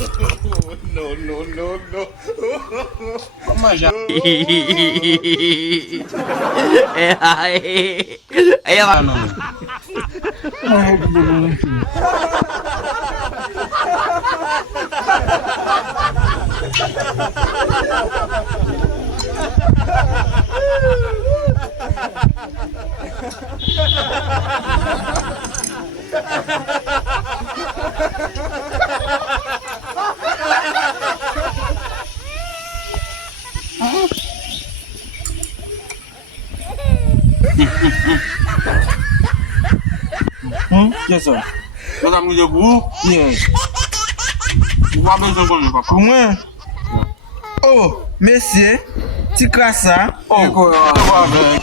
No, no, no, no. Vamos já. Aí ela Não. Yes, sir. Nós vamos de burro. Yes. Vou abrir o jogo, papai. Pour moi? Oh, monsieur, tu crains ça? Oh, Et quoi? eu vou abrir.